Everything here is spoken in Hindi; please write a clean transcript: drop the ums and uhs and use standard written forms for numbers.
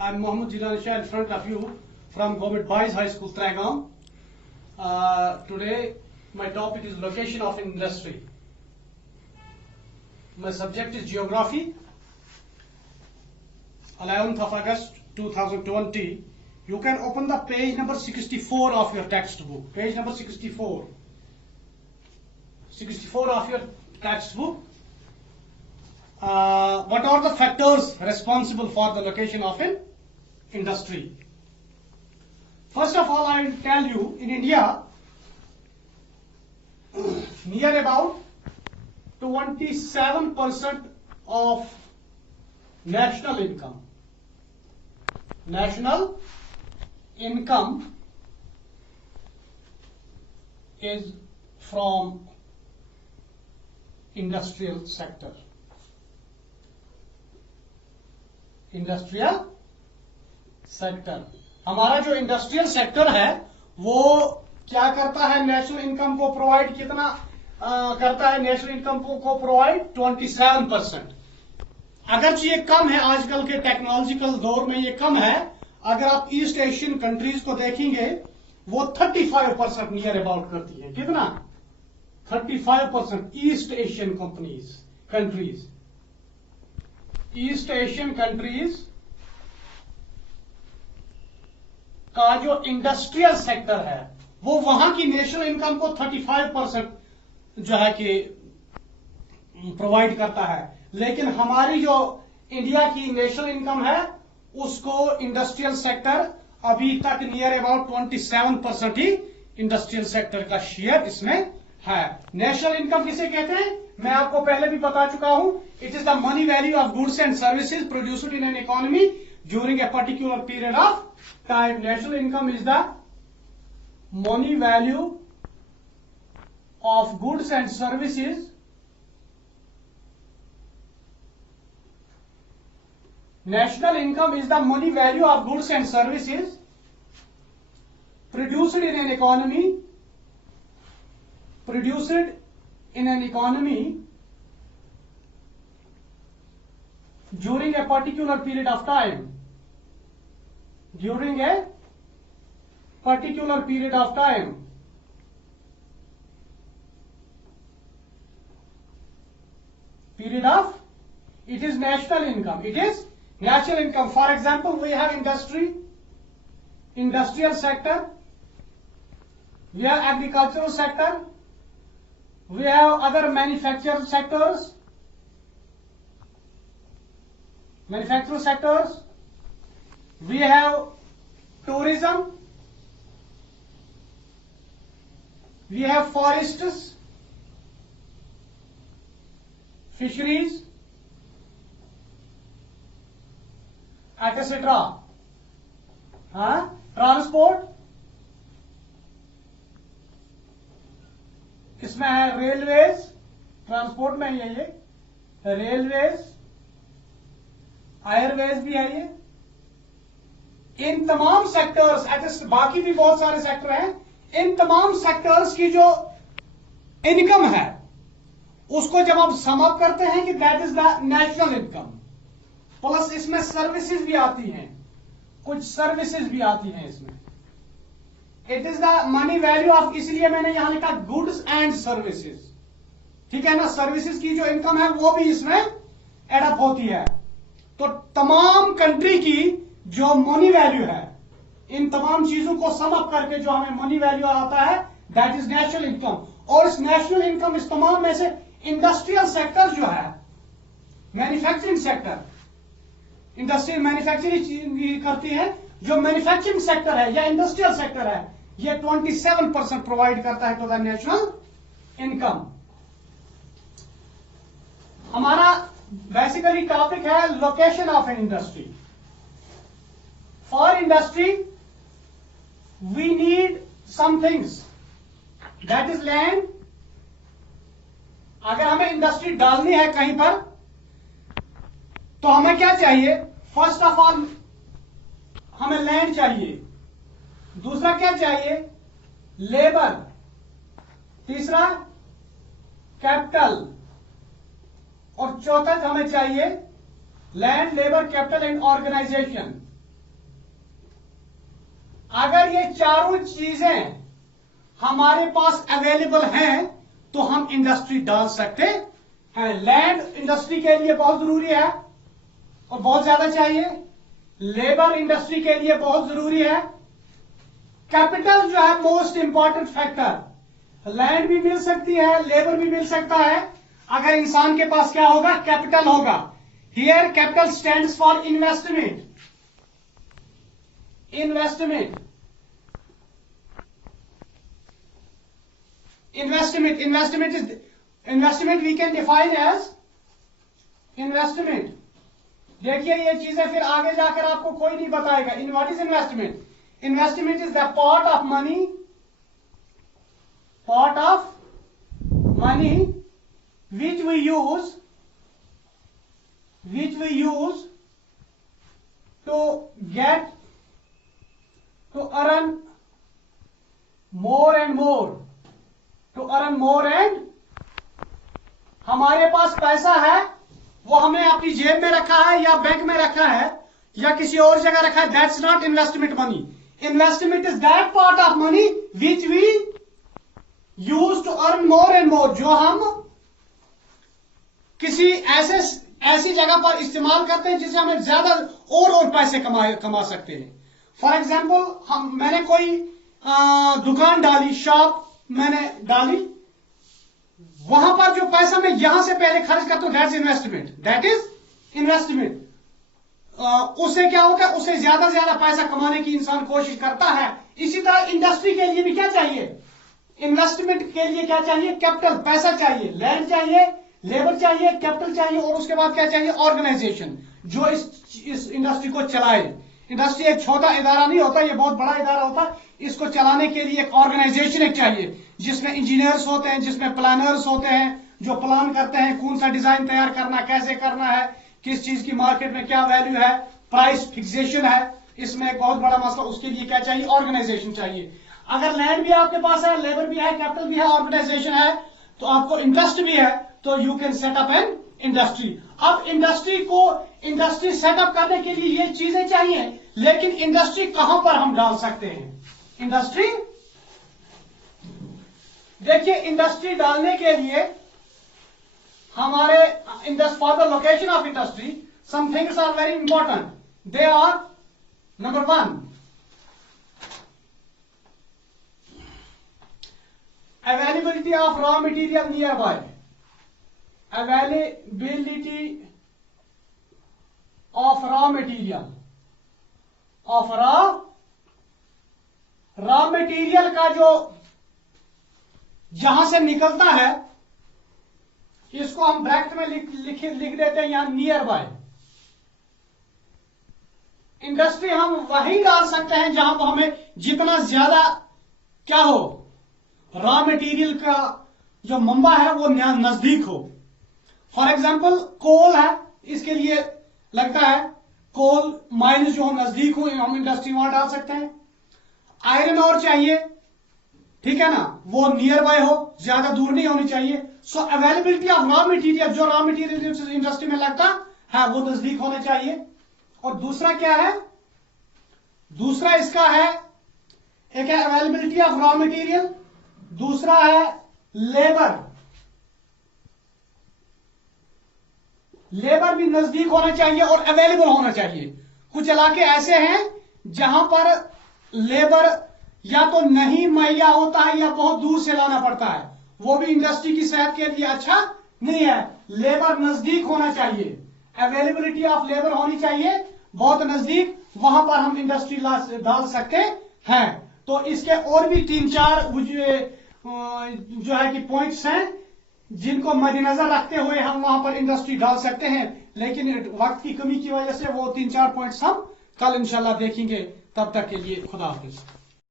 I'm Mohammed Jilan Shah in front of you from Government Boys High School, Tragaon. Today, my topic is location of industry. My subject is geography. 11th of August 2020. You can open the page number 64 of your textbook. Page number 64. 64 of your textbook. What are the factors responsible for the location of an industry? First of all, I will tell you, in India, near about 27% of national income is from industrial sector. Industrial sector, हमारा जो इंडस्ट्रियल सेक्टर है वो क्या करता है? नेशनल इनकम को प्रोवाइड कितना करता है? नेशनल इनकम को प्रोवाइड 27%। अगरचे ये कम है, आजकल के टेक्नोलॉजिकल दौर में ये कम है। अगर आप ईस्ट एशियन कंट्रीज को देखेंगे वो 35% नियर अबाउट करती है। कितना? 35% east Asian countries east Asian countries का जो इंडस्ट्रियल सेक्टर है वो वहां की नेशनल इनकम को 35% जो है कि प्रोवाइड करता है। लेकिन हमारी जो इंडिया की नेशनल इनकम है उसको इंडस्ट्रियल सेक्टर अभी तक near about 27% he industrial sector का शेयर इसमें है। नेशनल इनकम किसे कहते हैं मैं आपको पहले भी बता चुका हूं। It is the money value of goods and services produced in an economy during a particular period of time. National income is the money value of goods and services National income is the money value of goods and services produced in an economy during a particular period of time. During a particular period of time. It is national income. It is national income. For example, we have industrial sector, we have agricultural sector, we have other manufacturing sectors, we have tourism, we have forests, fisheries, etc. Transport किसमें है? रेलवेज, ट्रांसपोर्ट में ही है ये। रेलवेज, एयरवेज भी है ये। इन तमाम सेक्टर्स, बाकी भी बहुत सारे सेक्टर हैं। इन तमाम सेक्टर्स की जो इनकम है उसको जब आप सम अप करते हैं कि that is the national income, plus इसमें सर्विसेज भी आती हैं, कुछ सर्विसेज भी आती हैं इसमें। It is the money value of, इसलिए मैंने यहां लिखा गुड्स एंड सर्विसेज। ठीक है ना? सर्विसेज की जो इनकम है वो भी इसमें एडअप होती है। तो तमाम कंट्री की जो मनी वैल्यू है, इन तमाम चीजों को सम अप करके जो हमें मनी वैल्यू आता है दैट इज नेशनल इनकम। और इस नेशनल इनकम, इस तमाम में से इंडस्ट्रियल सेक्टर जो है, मैन्युफैक्चरिंग सेक्टर, इंडस्ट्रियल मैन्युफैक्चरिंग करती है, जो मैन्युफैक्चरिंग सेक्टर है या इंडस्ट्रियल सेक्टर है, ये 27% प्रोवाइड करता है टू द नेशनल इनकम। हमारा बेसिकली टॉपिक है location of an industry. For industry we need some things, that is land. अगर हमें इंडस्ट्री डालनी है कहीं पर तो हमें क्या चाहिए? फर्स्ट ऑफ ऑल हमें लैंड चाहिए, दूसरा क्या चाहिए? लेबर, तीसरा कैपिटल, और चौथा हमें चाहिए land, labour, capital and organisation. अगर ये चारों चीजें हमारे पास अवेलेबल हैं तो हम इंडस्ट्री डाल सकते हैं। लैंड इंडस्ट्री के लिए बहुत जरूरी है और बहुत ज्यादा चाहिए। लेबर इंडस्ट्री के लिए बहुत जरूरी है। कैपिटल जो है मोस्ट इंपॉर्टेंट फैक्टर। लैंड भी मिल सकती है, लेबर भी मिल सकता है, अगर इंसान के पास क्या होगा, कैपिटल होगा। Here capital stands for investment. Investment we can define as investment. देखिए ये चीजें फिर आगे जाकर आपको कोई नहीं बताएगा। In what is investment? Investment is the part of money which we use to earn more and more, हमारे पास पैसा है, वो हमने अपनी जेब में रखा है या बैंक में रखा है या किसी और जगह रखा है, that's not investment money. Investment is that part of money which we use to earn more and more, जो हम किसी ऐसी जगह पर इस्तेमाल करते हैं जिससे हमें ज्यादा और पैसे कमा सकते हैं। फॉर एग्जाम्पल मैंने कोई दुकान डाली, शॉप मैंने डाली, वहां पर जो पैसा मैं यहां से पहले खर्च करता हूं, that's investment, that is investment. उससे क्या होता है, उससे ज्यादा ज्यादा पैसा कमाने की इंसान कोशिश करता है। इसी तरह इंडस्ट्री के लिए भी क्या चाहिए, इन्वेस्टमेंट के लिए क्या चाहिए, कैपिटल, पैसा चाहिए, लैंड चाहिए, लेबर चाहिए, कैपिटल चाहिए, और उसके बाद क्या चाहिए, ऑर्गेनाइजेशन जो इस इंडस्ट्री को चलाए। इंडस्ट्री एक छोटा इदारा नहीं होता, ये बहुत बड़ा इदारा होता है। इसको चलाने के लिए एक ऑर्गेनाइजेशन एक चाहिए, जिसमें इंजीनियर्स होते हैं, जिसमें प्लानर्स होते हैं, जो प्लान करते हैं कौन सा डिजाइन तैयार करना, कैसे करना है, किस चीज की मार्केट में क्या वैल्यू है, प्राइस फिक्सेशन है, इसमें एक बहुत बड़ा मसला। उसके लिए क्या चाहिए, ऑर्गेनाइजेशन चाहिए। अगर लैंड भी आपके पास है, लेबर भी है, कैपिटल भी है, ऑर्गेनाइजेशन है, तो आपको इंटरेस्ट भी है, तो you can setup an industry. अब इंडस्ट्री सेटअप करने के लिए ये चीजें चाहिए, लेकिन इंडस्ट्री कहां पर हम डाल सकते हैं? इंडस्ट्री, देखिए इंडस्ट्री डालने के लिए हमारे for the location of industry some things are very important. They are, number 1, availability of raw material nearby. Availability of raw material. raw material का जो जहां से निकलता है, इसको हम ब्रैकेट में लिख देते हैं यहां, नियर बाय। इंडस्ट्री हम वहीं डाल सकते हैं जहां पर हमें जितना ज्यादा क्या हो, रॉ मटेरियल का जो मंबा है वो नजदीक हो। फॉर एग्जाम्पल कोल है, इसके लिए लगता है कोल माइंस जो नजदीक हो, हम इंडस्ट्री वहां डाल सकते हैं। आयरन और चाहिए, ठीक है ना, वो नियर बाय हो, ज्यादा दूर नहीं होनी चाहिए। सो अवेलेबिलिटी ऑफ रॉ मटेरियल, जो रॉ मटेरियल इंडस्ट्री में लगता है वो नजदीक होना चाहिए। और दूसरा क्या है, दूसरा इसका है, एक है अवेलेबिलिटी ऑफ रॉ मटेरियल, दूसरा है लेबर। लेबर भी नजदीक होना चाहिए और अवेलेबल होना चाहिए। कुछ इलाके ऐसे हैं जहां पर लेबर या तो नहीं मुहैया होता है या बहुत दूर से लाना पड़ता है, वो भी इंडस्ट्री की सेहत के लिए अच्छा नहीं है। लेबर नजदीक होना चाहिए, अवेलेबिलिटी ऑफ लेबर होनी चाहिए बहुत नजदीक, वहां पर हम इंडस्ट्री डाल सकते हैं। तो इसके और भी 3-4 जो है कि पॉइंट्स हैं जिनको मद्देनजर रखते हुए हम वहां पर इंडस्ट्री डाल सकते हैं, लेकिन वक्त की कमी की वजह से वो 3-4 पॉइंट्स हम कल इंशाल्लाह देखेंगे। तब तक के लिए खुदा हाफिज।